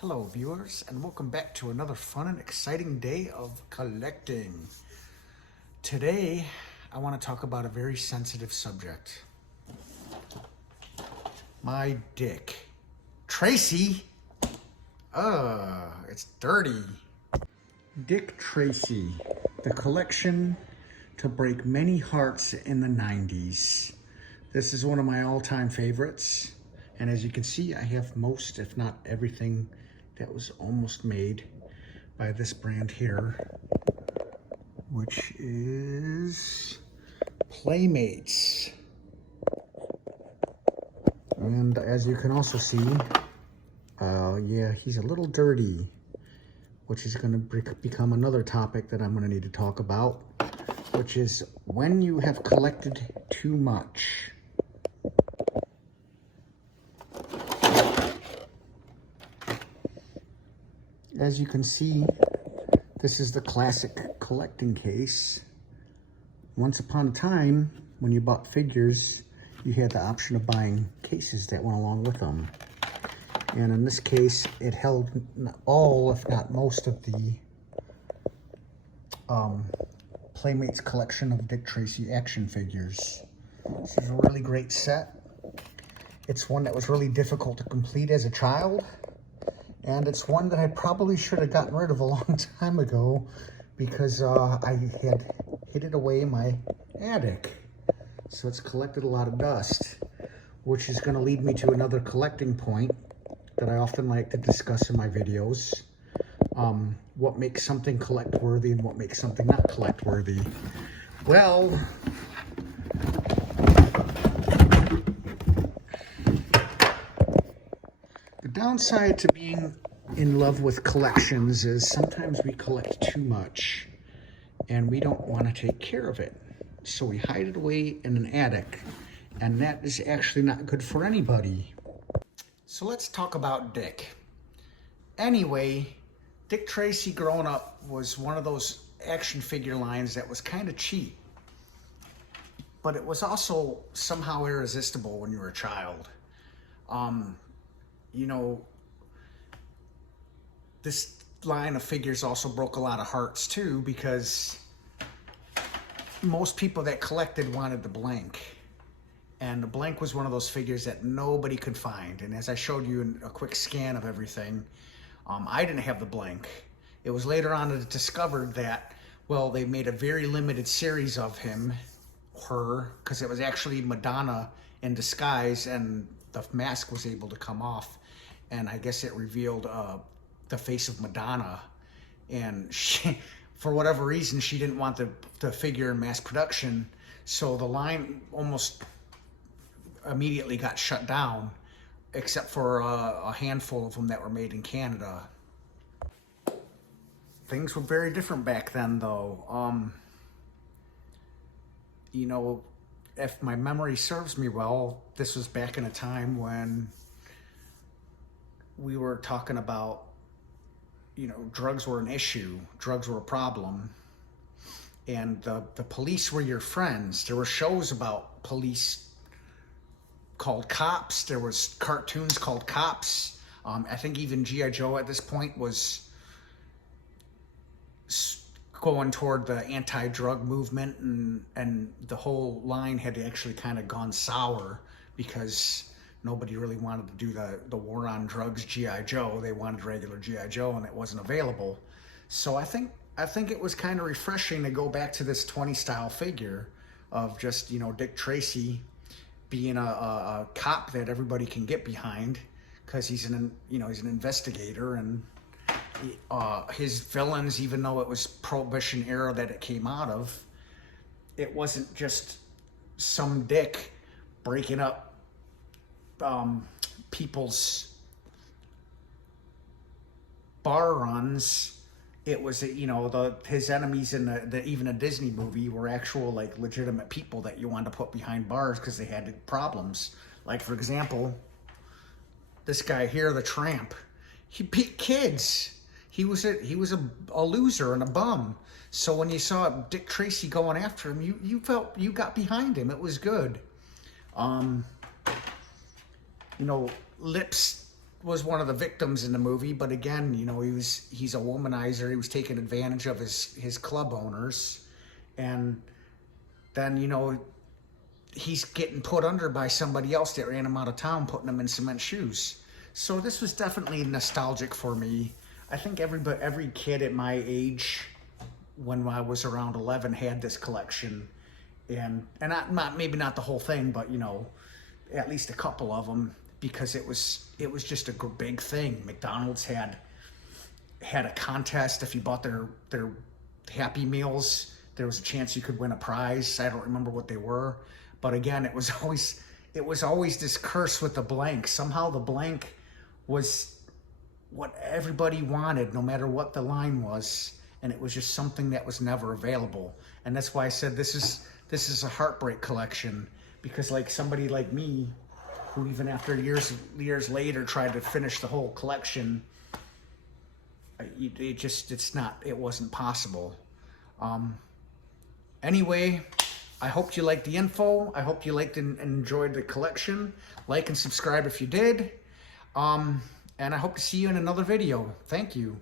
Hello viewers, and welcome back to another fun and exciting day of collecting. Today I want to talk about a very sensitive subject. My Dick Tracy. It's dirty. Dick Tracy, the collection to break many hearts in the 90s. This is one of my all-time favorites, and as you can see, I have most, if not everything, that was almost made by this brand here, which is Playmates. And as you can also see, yeah, he's a little dirty, which is going to become another topic that I'm going to need to talk about, which is when you have collected too much. As you can see, this is the classic collecting case. Once upon a time, when you bought figures, you had the option of buying cases that went along with them. And in this case, it held all, if not most, of the Playmates collection of Dick Tracy action figures. This is a really great set. It's one that was really difficult to complete as a child. And it's one that I probably should have gotten rid of a long time ago because I had hid it away in my attic. So it's collected a lot of dust, which is going to lead me to another collecting point that I often like to discuss in my videos. What makes something collect worthy and what makes something not collect worthy. Well, the downside to being in love with collections is sometimes we collect too much and we don't want to take care of it. So we hide it away in an attic, and that is actually not good for anybody. So let's talk about Dick. Anyway, Dick Tracy growing up was one of those action figure lines that was kind of cheap, but it was also somehow irresistible when you were a child. You know, this line of figures also broke a lot of hearts too, because most people that collected wanted the blank. And the blank was one of those figures that nobody could find. And as I showed you in a quick scan of everything, I didn't have the blank. It was later on that I discovered that, well, they made a very limited series of him, her, because it was actually Madonna in disguise, and the mask was able to come off. And I guess it revealed the face of Madonna. And she, for whatever reason, she didn't want the figure in mass production. So the line almost immediately got shut down, except for a handful of them that were made in Canada. Things were very different back then, though. You know, if my memory serves me well, this was back in a time when we were talking about, you know, drugs were an issue, drugs were a problem, and the police were your friends. There were shows about police called Cops. There was cartoons called Cops. I think even G.I. Joe at this point was going toward the anti-drug movement, and the whole line had actually kind of gone sour because nobody really wanted to do the war on drugs G.I. Joe. They wanted regular G.I. Joe, and it wasn't available. So I think it was kind of refreshing to go back to this 20 style figure of just, you know, Dick Tracy being a cop that everybody can get behind, because he's an investigator, and his villains, even though it was Prohibition era that it came out of, it wasn't just some dick breaking up people's bar runs. It was, you know, his enemies in even a Disney movie were actual, like, legitimate people that you wanted to put behind bars because they had problems. Like, for example, this guy here, the Tramp, he beat kids. He was a loser and a bum. So when you saw Dick Tracy going after him, you felt you got behind him. It was good. You know, Lips was one of the victims in the movie, but again, you know, he's a womanizer. He was taking advantage of his club owners, and then, you know, he's getting put under by somebody else that ran him out of town, putting him in cement shoes. So this was definitely nostalgic for me. I think every kid at my age, when I was around 11, had this collection, and not maybe not the whole thing, but you know, at least a couple of them, because it was just a big thing. McDonald's had a contest. If you bought their Happy Meals, there was a chance you could win a prize. I don't remember what they were, but again, it was always this curse with the blank. Somehow the blank was what everybody wanted, no matter what the line was, and it was just something that was never available. And that's why I said this is a heartbreak collection, because like somebody like me, who even after years later tried to finish the whole collection, it wasn't possible. Anyway, I hope you liked the info. I hope you liked and enjoyed the collection. Like and subscribe if you did. And I hope to see you in another video. Thank you.